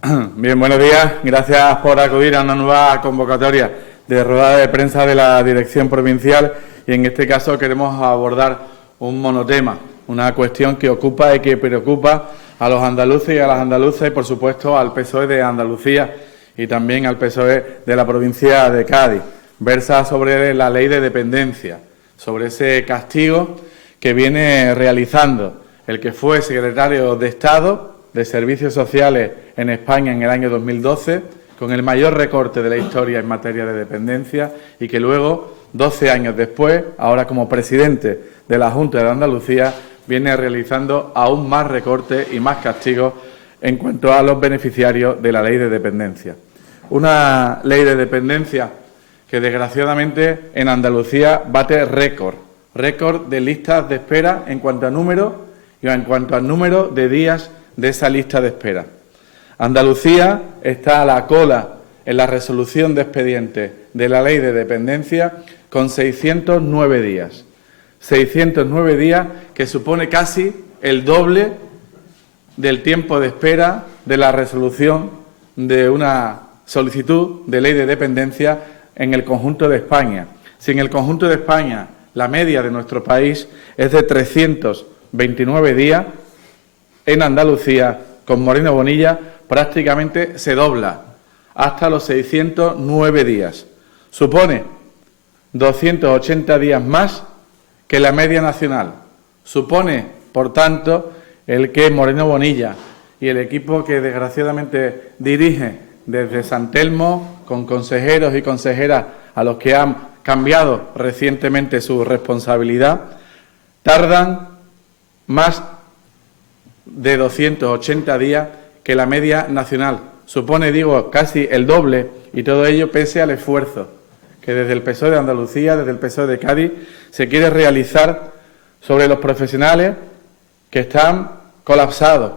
Bien, buenos días. Gracias por acudir a una nueva convocatoria de rueda de prensa de la Dirección Provincial y en este caso queremos abordar un monotema, una cuestión que ocupa y que preocupa a los andaluces y a las andaluzas y, por supuesto, al PSOE de Andalucía y también al PSOE de la provincia de Cádiz. Versa sobre la ley de dependencia, sobre ese castigo que viene realizando el que fue secretario de Estado de Servicios Sociales en España en el año 2012, con el mayor recorte de la historia en materia de dependencia y que luego, 12 años después, ahora como presidente de la Junta de Andalucía, viene realizando aún más recortes y más castigos en cuanto a los beneficiarios de la ley de dependencia. Una ley de dependencia que, desgraciadamente, en Andalucía bate récord de listas de espera en cuanto a número y en cuanto al número de días de esa lista de espera. Andalucía está a la cola en la resolución de expedientes de la ley de dependencia con 609 días. 609 días que supone casi el doble del tiempo de espera de la resolución de una solicitud de ley de dependencia en el conjunto de España. Si en el conjunto de España la media de nuestro país es de 329 días, en Andalucía, con Moreno Bonilla, prácticamente se dobla hasta los 609 días. Supone 280 días más que la media nacional. Supone, por tanto, el que Moreno Bonilla y el equipo que desgraciadamente dirige desde San Telmo, con consejeros y consejeras a los que han cambiado recientemente su responsabilidad, tardan más de 280 días que la media nacional. Supone, digo, casi el doble, y todo ello pese al esfuerzo que desde el PSOE de Andalucía, desde el PSOE de Cádiz, se quiere realizar sobre los profesionales que están colapsados,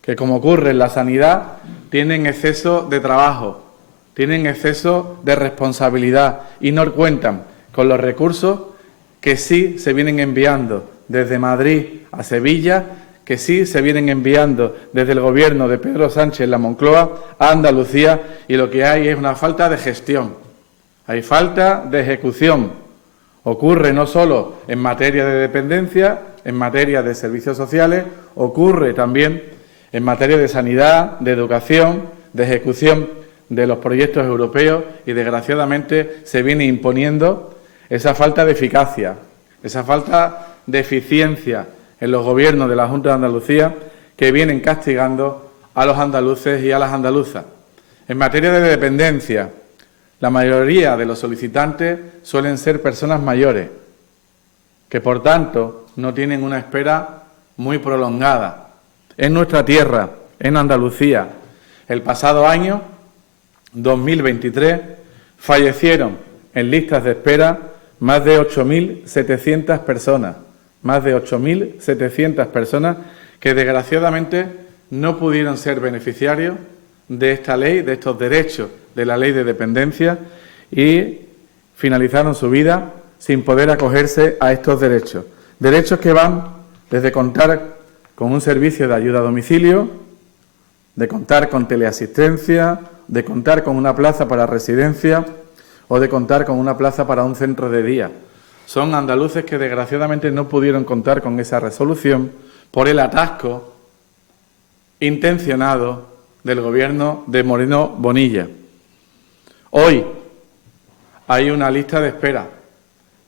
que, como ocurre en la sanidad, tienen exceso de trabajo, tienen exceso de responsabilidad y no cuentan con los recursos que sí se vienen enviando desde Madrid a Sevilla, que sí se vienen enviando desde el Gobierno de Pedro Sánchez en la Moncloa a Andalucía, y lo que hay es una falta de gestión, hay falta de ejecución. Ocurre no solo en materia de dependencia, en materia de servicios sociales, ocurre también en materia de sanidad, de educación, de ejecución de los proyectos europeos y, desgraciadamente, se viene imponiendo esa falta de eficacia, esa falta de eficiencia en los gobiernos de la Junta de Andalucía, que vienen castigando a los andaluces y a las andaluzas. En materia de dependencia, la mayoría de los solicitantes suelen ser personas mayores, que por tanto no tienen una espera muy prolongada. En nuestra tierra, en Andalucía, el pasado año, 2023, fallecieron en listas de espera más de 8.700 personas. Más de 8.700 personas que, desgraciadamente, no pudieron ser beneficiarios de esta ley, de estos derechos de la ley de dependencia, y finalizaron su vida sin poder acogerse a estos derechos. Derechos que van desde contar con un servicio de ayuda a domicilio, de contar con teleasistencia, de contar con una plaza para residencia o de contar con una plaza para un centro de día. Son andaluces que, desgraciadamente, no pudieron contar con esa resolución por el atasco intencionado del Gobierno de Moreno Bonilla. Hoy hay una lista de espera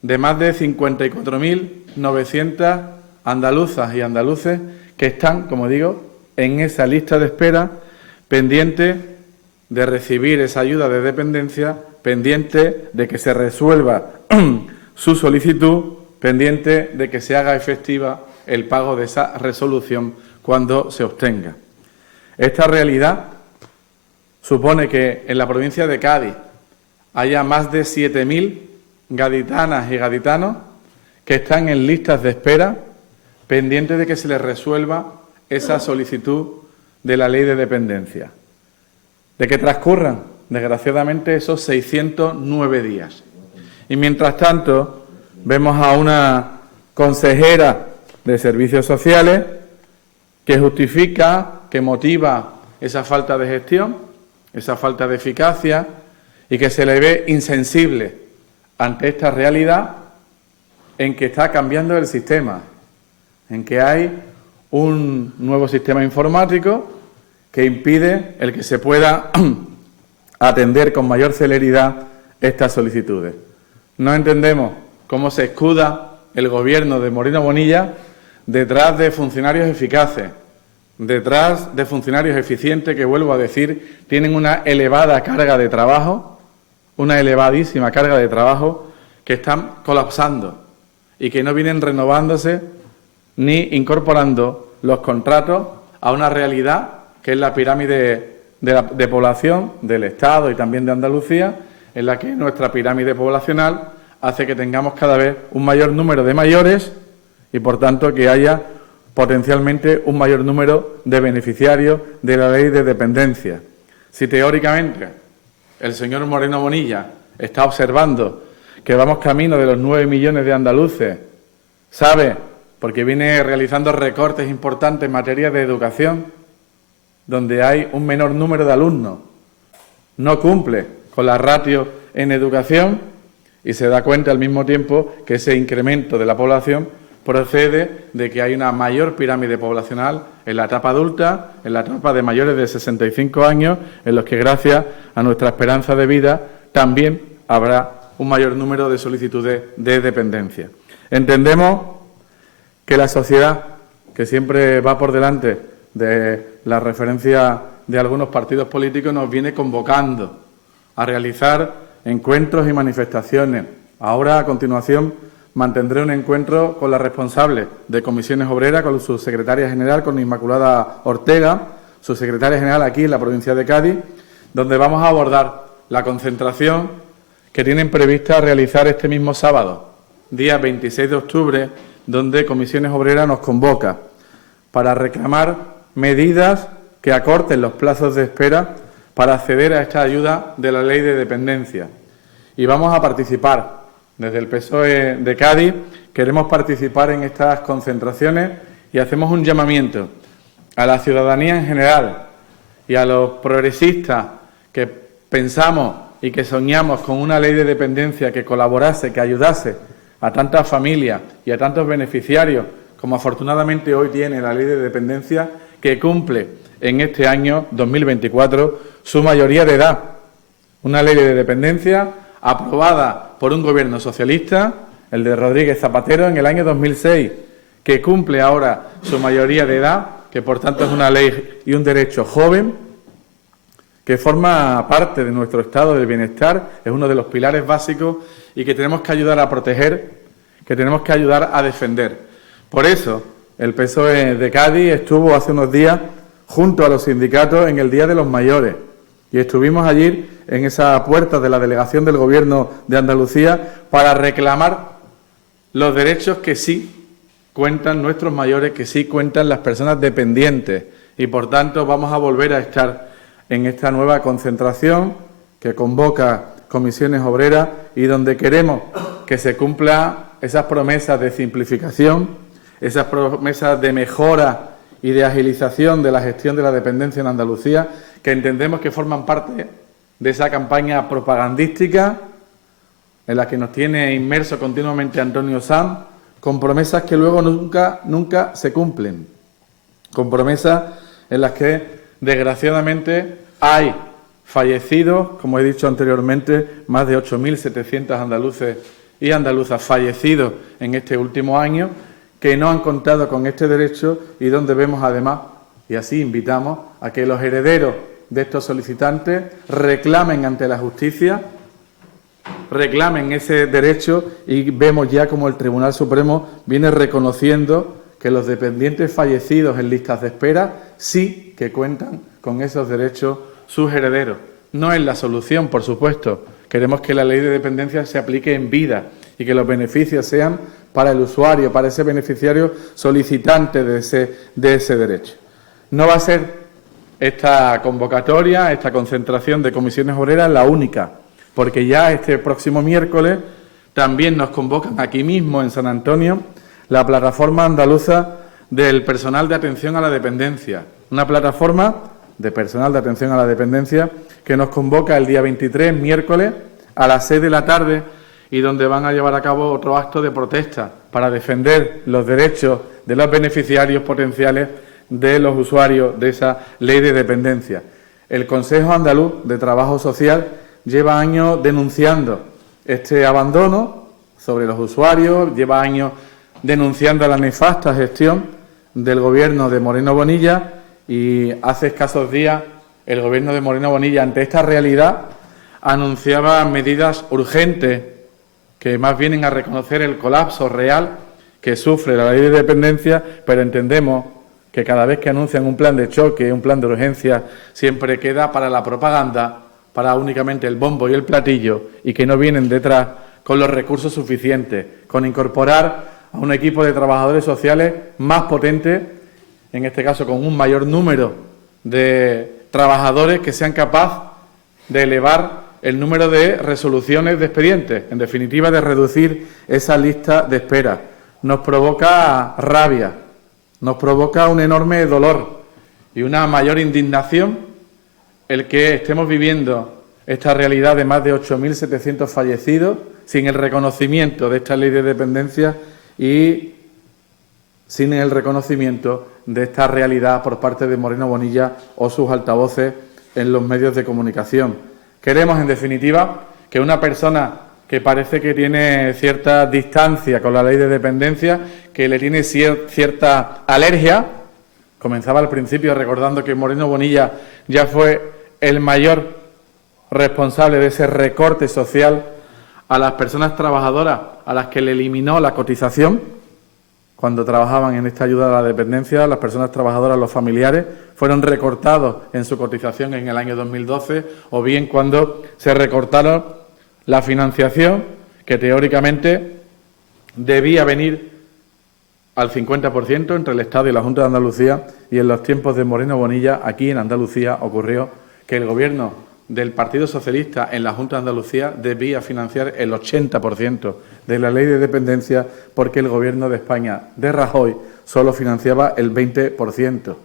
de más de 54.900 andaluzas y andaluces que están, como digo, en esa lista de espera, pendientes de recibir esa ayuda de dependencia, pendientes de que se resuelva su solicitud, pendiente de que se haga efectiva el pago de esa resolución cuando se obtenga. Esta realidad supone que en la provincia de Cádiz haya más de 7.000 gaditanas y gaditanos que están en listas de espera, pendientes de que se les resuelva esa solicitud de la ley de dependencia, de que transcurran, desgraciadamente, esos 609 días. Y mientras tanto, vemos a una consejera de Servicios Sociales que justifica, que motiva esa falta de gestión, esa falta de eficacia y que se le ve insensible ante esta realidad en que está cambiando el sistema, en que hay un nuevo sistema informático que impide el que se pueda atender con mayor celeridad estas solicitudes. No entendemos cómo se escuda el Gobierno de Moreno Bonilla detrás de funcionarios eficaces, detrás de funcionarios eficientes que, vuelvo a decir, tienen una elevada carga de trabajo, una elevadísima carga de trabajo, que están colapsando y que no vienen renovándose ni incorporando los contratos a una realidad que es la pirámide de población del Estado y también de Andalucía, en la que nuestra pirámide poblacional hace que tengamos cada vez un mayor número de mayores y, por tanto, que haya potencialmente un mayor número de beneficiarios de la ley de dependencia. Si teóricamente el señor Moreno Bonilla está observando que vamos camino de los 9 millones de andaluces, sabe, porque viene realizando recortes importantes en materia de educación, donde hay un menor número de alumnos, no cumple con la ratio en educación y se da cuenta al mismo tiempo que ese incremento de la población procede de que hay una mayor pirámide poblacional en la etapa adulta, en la etapa de mayores de 65 años, en los que, gracias a nuestra esperanza de vida, también habrá un mayor número de solicitudes de dependencia. Entendemos que la sociedad, que siempre va por delante de la referencia de algunos partidos políticos, nos viene convocando a realizar encuentros y manifestaciones. Ahora, a continuación, mantendré un encuentro con la responsable de Comisiones Obreras, con su secretaria general, con Inmaculada Ortega, su secretaria general aquí en la provincia de Cádiz, donde vamos a abordar la concentración que tienen prevista realizar este mismo sábado, día 26 de octubre, donde Comisiones Obreras nos convoca para reclamar medidas que acorten los plazos de espera para acceder a esta ayuda de la ley de dependencia. Y vamos a participar. Desde el PSOE de Cádiz queremos participar en estas concentraciones y hacemos un llamamiento a la ciudadanía en general y a los progresistas que pensamos y que soñamos con una ley de dependencia que colaborase, que ayudase a tantas familias y a tantos beneficiarios, como afortunadamente hoy tiene la ley de dependencia, que cumple en este año 2024 su mayoría de edad. Una ley de dependencia aprobada por un gobierno socialista, el de Rodríguez Zapatero, en el año 2006, que cumple ahora su mayoría de edad, que por tanto es una ley y un derecho joven, que forma parte de nuestro estado del bienestar, es uno de los pilares básicos y que tenemos que ayudar a proteger, que tenemos que ayudar a defender. Por eso, el PSOE de Cádiz estuvo hace unos días junto a los sindicatos en el Día de los Mayores y estuvimos allí en esa puerta de la delegación del Gobierno de Andalucía para reclamar los derechos que sí cuentan nuestros mayores, que sí cuentan las personas dependientes y, por tanto, vamos a volver a estar en esta nueva concentración que convoca Comisiones Obreras y donde queremos que se cumplan esas promesas de simplificación, esas promesas de mejora y de agilización de la gestión de la dependencia en Andalucía, que entendemos que forman parte de esa campaña propagandística en la que nos tiene inmerso continuamente Antonio Sanz, con promesas que luego nunca se cumplen, con promesas en las que, desgraciadamente, hay fallecidos, como he dicho anteriormente, más de 8.700 andaluces y andaluzas fallecidos en este último año, que no han contado con este derecho y donde vemos además, y así invitamos, a que los herederos de estos solicitantes reclamen ante la justicia, reclamen ese derecho y vemos ya como el Tribunal Supremo viene reconociendo que los dependientes fallecidos en listas de espera sí que cuentan con esos derechos sus herederos. No es la solución, por supuesto. Queremos que la ley de dependencia se aplique en vida y que los beneficios sean para el usuario, para ese beneficiario solicitante de ese derecho. No va a ser esta convocatoria, esta concentración de Comisiones Obreras la única, porque ya este próximo miércoles también nos convocan aquí mismo en San Antonio la plataforma andaluza del personal de atención a la dependencia, una plataforma de Personal de Atención a la Dependencia, que nos convoca el día 23, miércoles, a las 6 de la tarde, y donde van a llevar a cabo otro acto de protesta para defender los derechos de los beneficiarios potenciales de los usuarios de esa ley de dependencia. El Consejo Andaluz de Trabajo Social lleva años denunciando este abandono sobre los usuarios, lleva años denunciando la nefasta gestión del Gobierno de Moreno Bonilla, y hace escasos días el Gobierno de Moreno Bonilla, ante esta realidad, anunciaba medidas urgentes que más vienen a reconocer el colapso real que sufre la ley de dependencia, pero entendemos que cada vez que anuncian un plan de choque, un plan de urgencia, siempre queda para la propaganda, para únicamente el bombo y el platillo, y que no vienen detrás con los recursos suficientes, con incorporar a un equipo de trabajadores sociales más potente, en este caso con un mayor número de trabajadores que sean capaces de elevar el número de resoluciones de expedientes, en definitiva, de reducir esa lista de espera. Nos provoca rabia, nos provoca un enorme dolor y una mayor indignación el que estemos viviendo esta realidad de más de 8.700 fallecidos sin el reconocimiento de esta ley de dependencia y sin el reconocimiento de esta realidad por parte de Moreno Bonilla o sus altavoces en los medios de comunicación. Queremos, en definitiva, que una persona que parece que tiene cierta distancia con la ley de dependencia, que le tiene cierta alergia, comenzaba al principio recordando que Moreno Bonilla ya fue el mayor responsable de ese recorte social a las personas trabajadoras a las que le eliminó la cotización cuando trabajaban en esta ayuda a la dependencia. Las personas trabajadoras, los familiares, fueron recortados en su cotización en el año 2012, o bien cuando se recortaron la financiación que teóricamente debía venir al 50% entre el Estado y la Junta de Andalucía, y en los tiempos de Moreno Bonilla, aquí en Andalucía, ocurrió que el Gobierno del Partido Socialista en la Junta de Andalucía debía financiar el 80% de la ley de dependencia, porque el Gobierno de España de Rajoy solo financiaba el 20%.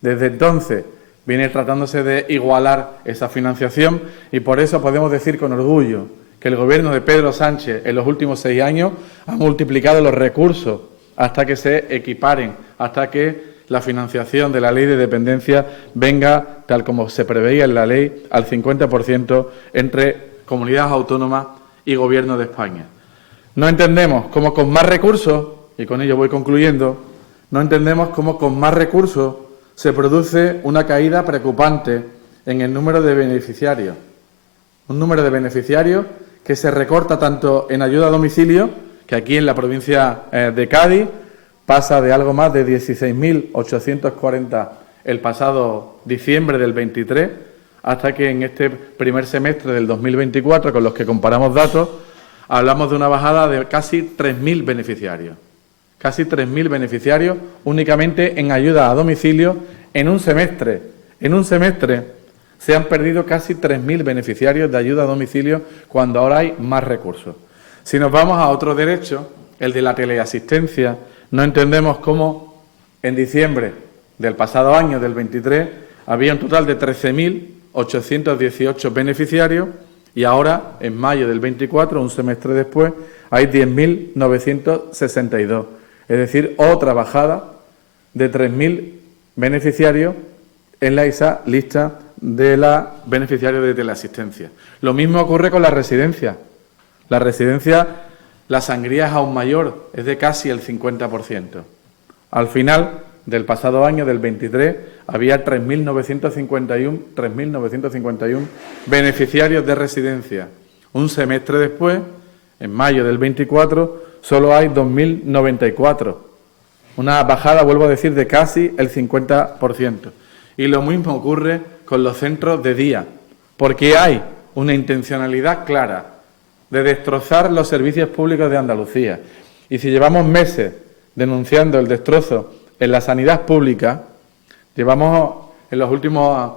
Desde entonces viene tratándose de igualar esa financiación, y por eso podemos decir con orgullo que el Gobierno de Pedro Sánchez en los últimos 6 años ha multiplicado los recursos hasta que se equiparen, hasta que la financiación de la ley de dependencia venga, tal como se preveía en la ley, al 50% entre comunidades autónomas y Gobierno de España. No entendemos cómo con más recursos, y con ello voy concluyendo, no entendemos cómo con más recursos se produce una caída preocupante en el número de beneficiarios. Un número de beneficiarios que se recorta tanto en ayuda a domicilio, que aquí en la provincia de Cádiz pasa de algo más de 16.840 el pasado diciembre del 23, hasta que en este primer semestre del 2024, con los que comparamos datos, hablamos de una bajada de casi 3.000 beneficiarios. Casi 3.000 beneficiarios únicamente en ayuda a domicilio en un semestre. En un semestre se han perdido casi 3.000 beneficiarios de ayuda a domicilio, cuando ahora hay más recursos. Si nos vamos a otro derecho, el de la teleasistencia, no entendemos cómo en diciembre del pasado año, del 23, había un total de 13.818 beneficiarios, y ahora, en mayo del 24, un semestre después, hay 10.962. Es decir, otra bajada de 3.000 beneficiarios en esa lista de los beneficiarios de teleasistencia. Lo mismo ocurre con la residencia. La residencia, la sangría es aún mayor, es de casi el 50%. Al final del pasado año, del 23, había 3.951 beneficiarios de residencia. Un semestre después, en mayo del 24, solo hay 2.094. Una bajada, vuelvo a decir, de casi el 50%. Y lo mismo ocurre con los centros de día, porque hay una intencionalidad clara de destrozar los servicios públicos de Andalucía. Y si llevamos meses denunciando el destrozo en la sanidad pública, llevamos en las últimas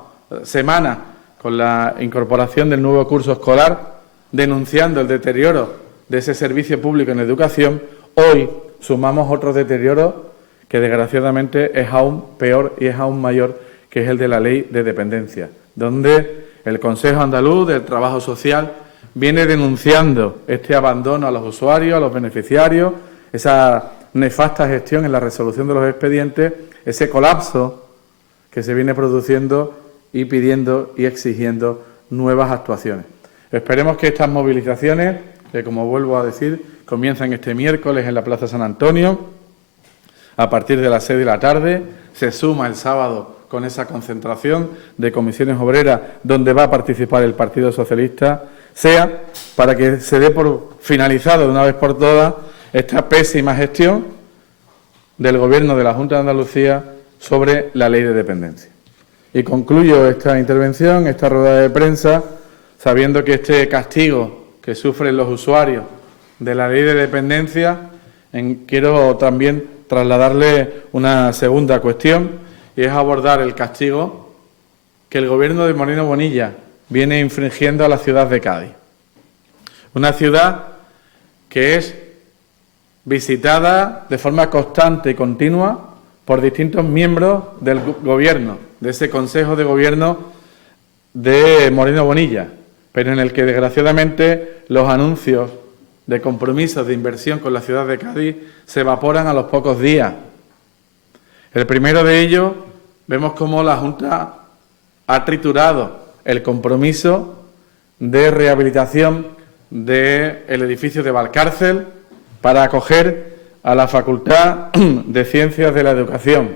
semanas, con la incorporación del nuevo curso escolar, denunciando el deterioro de ese servicio público en educación, hoy sumamos otro deterioro que desgraciadamente es aún peor y es aún mayor que es el de la Ley de Dependencia, donde el Consejo Andaluz del Trabajo Social viene denunciando este abandono a los usuarios, a los beneficiarios, esa nefasta gestión en la resolución de los expedientes, ese colapso que se viene produciendo y pidiendo y exigiendo nuevas actuaciones. Esperemos que estas movilizaciones, que como vuelvo a decir, comienzan este miércoles en la Plaza San Antonio, a partir de las 6 de la tarde, se suma el sábado con esa concentración de comisiones obreras donde va a participar el Partido Socialista, sea para que se dé por finalizado de una vez por todas esta pésima gestión del Gobierno de la Junta de Andalucía sobre la Ley de Dependencia. Y concluyo esta intervención, esta rueda de prensa, sabiendo que este castigo que sufren los usuarios de la Ley de Dependencia, quiero también trasladarle una segunda cuestión, y es abordar el castigo que el Gobierno de Moreno Bonilla viene infringiendo a la ciudad de Cádiz. Una ciudad que es visitada de forma constante y continua por distintos miembros del Gobierno, de ese Consejo de Gobierno de Moreno Bonilla, pero en el que desgraciadamente los anuncios de compromisos de inversión con la ciudad de Cádiz se evaporan a los pocos días. El primero de ellos, vemos cómo la Junta ha triturado el compromiso de rehabilitación del edificio de Valcárcel para acoger a la Facultad de Ciencias de la Educación.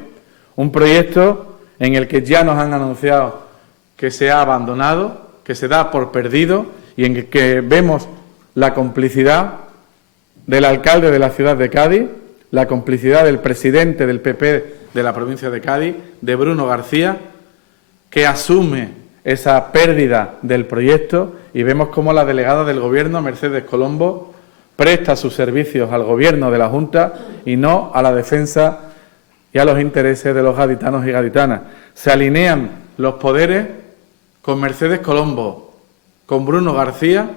Un proyecto en el que ya nos han anunciado que se ha abandonado, que se da por perdido y en el que vemos la complicidad del alcalde de la ciudad de Cádiz, la complicidad del presidente del PP de la provincia de Cádiz, de Bruno García, que asume esa pérdida del proyecto, y vemos cómo la delegada del Gobierno, Mercedes Colombo, presta sus servicios al Gobierno de la Junta y no a la defensa y a los intereses de los gaditanos y gaditanas. Se alinean los poderes con Mercedes Colombo, con Bruno García,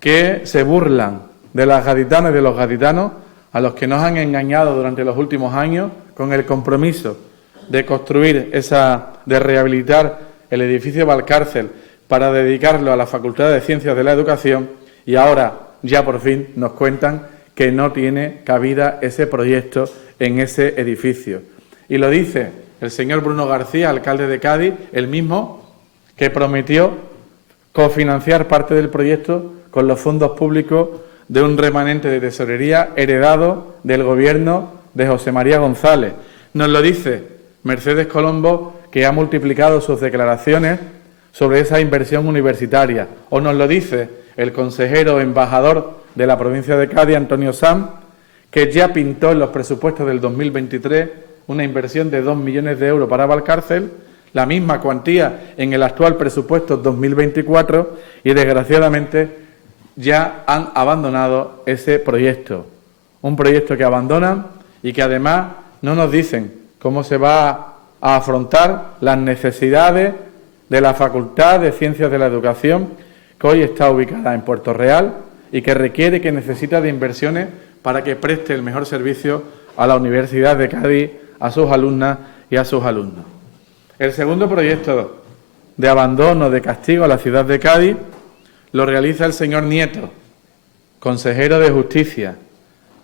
que se burlan de las gaditanas y de los gaditanos, a los que nos han engañado durante los últimos años con el compromiso de construir de rehabilitar el edificio Valcárcel para dedicarlo a la Facultad de Ciencias de la Educación, y ahora ya por fin nos cuentan que no tiene cabida ese proyecto en ese edificio. Y lo dice el señor Bruno García, alcalde de Cádiz, el mismo que prometió cofinanciar parte del proyecto con los fondos públicos de un remanente de tesorería heredado del Gobierno de José María González. Nos lo dice Mercedes Colombo, que ha multiplicado sus declaraciones sobre esa inversión universitaria. O nos lo dice el consejero embajador de la provincia de Cádiz, Antonio Sanz, que ya pintó en los presupuestos del 2023 una inversión de 2 millones de euros para Valcárcel, la misma cuantía en el actual presupuesto 2024, y desgraciadamente ya han abandonado ese proyecto. Un proyecto que abandonan y que además no nos dicen cómo se va a afrontar las necesidades de la Facultad de Ciencias de la Educación, que hoy está ubicada en Puerto Real y que requiere, que necesita de inversiones para que preste el mejor servicio a la Universidad de Cádiz, a sus alumnas y a sus alumnos. El segundo proyecto de abandono, de castigo a la ciudad de Cádiz, lo realiza el señor Nieto, consejero de Justicia,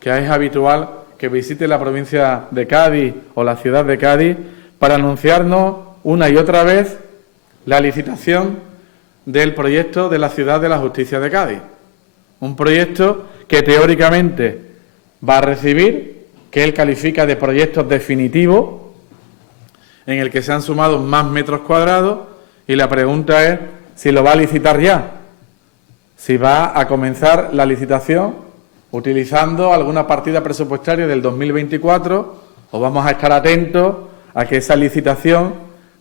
que es habitual que visite la provincia de Cádiz o la ciudad de Cádiz para anunciarnos una y otra vez la licitación del proyecto de la Ciudad de la Justicia de Cádiz. Un proyecto que teóricamente va a recibir, que él califica de proyecto definitivo, en el que se han sumado más metros cuadrados, y la pregunta es si lo va a licitar ya, si va a comenzar la licitación utilizando alguna partida presupuestaria del 2024, o vamos a estar atentos a que esa licitación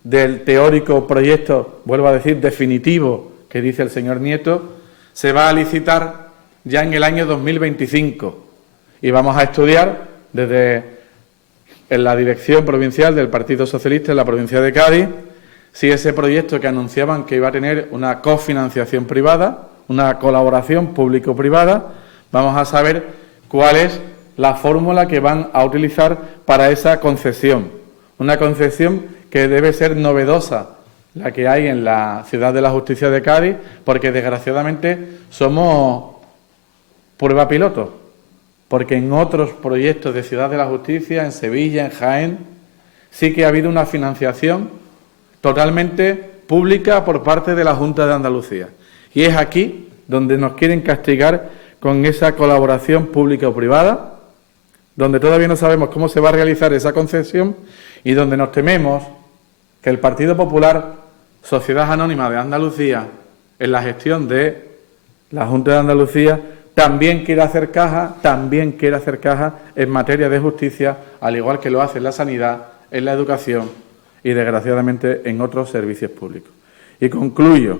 del teórico proyecto, vuelvo a decir, definitivo, que dice el señor Nieto, se va a licitar ya en el año 2025. Y vamos a estudiar en la dirección provincial del Partido Socialista en la provincia de Cádiz si ese proyecto que anunciaban que iba a tener una cofinanciación privada, una colaboración público-privada, vamos a saber cuál es la fórmula que van a utilizar para esa concesión. una concepción que debe ser novedosa, la que hay en la Ciudad de la Justicia de Cádiz, porque desgraciadamente somos prueba piloto, porque en otros proyectos de Ciudad de la Justicia, en Sevilla, en Jaén, sí que ha habido una financiación totalmente pública por parte de la Junta de Andalucía. Y es aquí donde nos quieren castigar con esa colaboración pública o privada, donde todavía no sabemos cómo se va a realizar esa concesión y donde nos tememos que el Partido Popular, Sociedad Anónima de Andalucía, en la gestión de la Junta de Andalucía, también quiere hacer caja en materia de justicia, al igual que lo hace en la sanidad, en la educación y, desgraciadamente, en otros servicios públicos. Y concluyo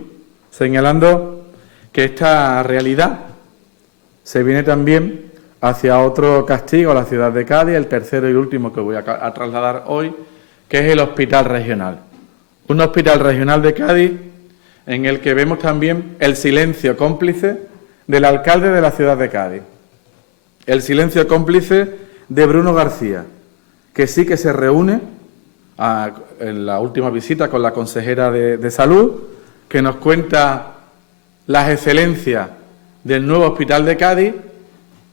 señalando que esta realidad se viene también hacia otro castigo a la ciudad de Cádiz, el tercero y último que voy a trasladar hoy, que es el Hospital Regional. Un Hospital Regional de Cádiz en el que vemos también el silencio cómplice del alcalde de la ciudad de Cádiz, el silencio cómplice de Bruno García, que sí que se reúne en la última visita con la consejera de Salud, que nos cuenta las excelencias del nuevo Hospital de Cádiz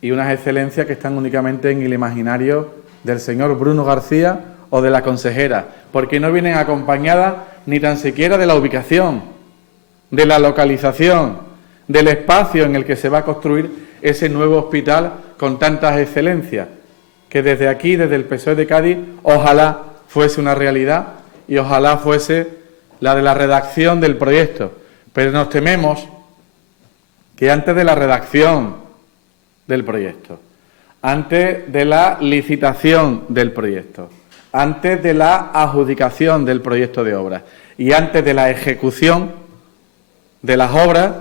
y unas excelencias que están únicamente en el imaginario del señor Bruno García o de la consejera, porque no vienen acompañadas ni tan siquiera de la ubicación, de la localización, del espacio en el que se va a construir ese nuevo hospital con tantas excelencias, que desde aquí, desde el PSOE de Cádiz, ojalá fuese una realidad y ojalá fuese la de la redacción del proyecto. Pero nos tememos que antes de la redacción del proyecto, antes de la licitación del proyecto, antes de la adjudicación del proyecto de obras y antes de la ejecución de las obras,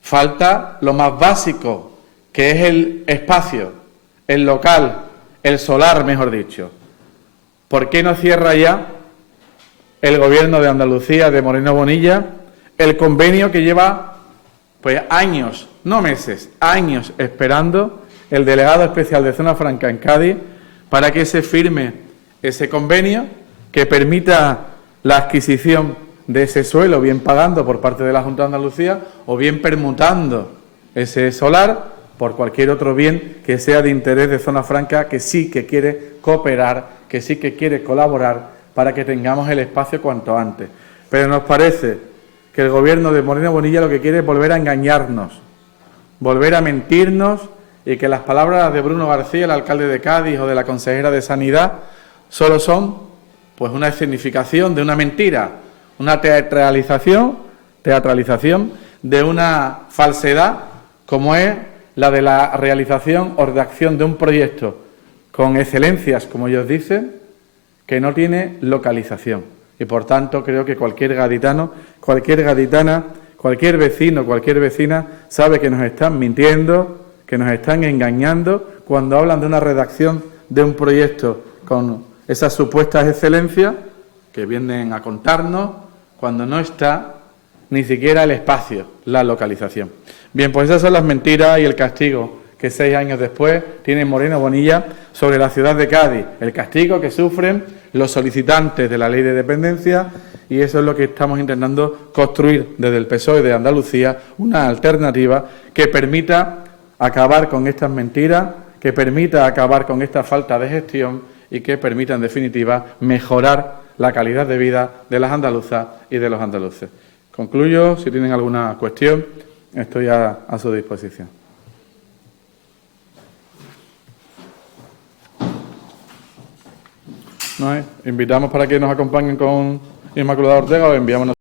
falta lo más básico, que es el espacio, el local, el solar, mejor dicho. ¿Por qué no cierra ya el Gobierno de Andalucía, de Moreno Bonilla, el convenio que lleva pues años, no meses, años esperando el delegado especial de Zona Franca en Cádiz para que se firme ese convenio que permita la adquisición de ese suelo, bien pagando por parte de la Junta de Andalucía o bien permutando ese solar por cualquier otro bien que sea de interés de Zona Franca, que sí que quiere cooperar, que sí que quiere colaborar para que tengamos el espacio cuanto antes. Pero nos parece que el Gobierno de Moreno Bonilla lo que quiere es volver a engañarnos, volver a mentirnos, y que las palabras de Bruno García, el alcalde de Cádiz, o de la consejera de Sanidad, solo son pues una escenificación de una mentira, una teatralización de una falsedad, como es la de la realización o redacción de un proyecto con excelencias, como ellos dicen, que no tiene localización. Y, por tanto, creo que cualquier gaditano, cualquier gaditana, cualquier vecino, cualquier vecina sabe que nos están mintiendo, que nos están engañando cuando hablan de una redacción de un proyecto con esas supuestas excelencias que vienen a contarnos cuando no está ni siquiera el espacio, la localización. Bien, pues esas son las mentiras y el castigo que 6 años después tiene Moreno Bonilla sobre la ciudad de Cádiz, el castigo que sufren los solicitantes de la Ley de Dependencia, y eso es lo que estamos intentando construir desde el PSOE de Andalucía, una alternativa que permita acabar con estas mentiras, que permita acabar con esta falta de gestión y que permita, en definitiva, mejorar la calidad de vida de las andaluzas y de los andaluces. Concluyo. Si tienen alguna cuestión, estoy a su disposición. ¿No es? Invitamos para que nos acompañen con Inmaculada Ortega o enviamos nosotros.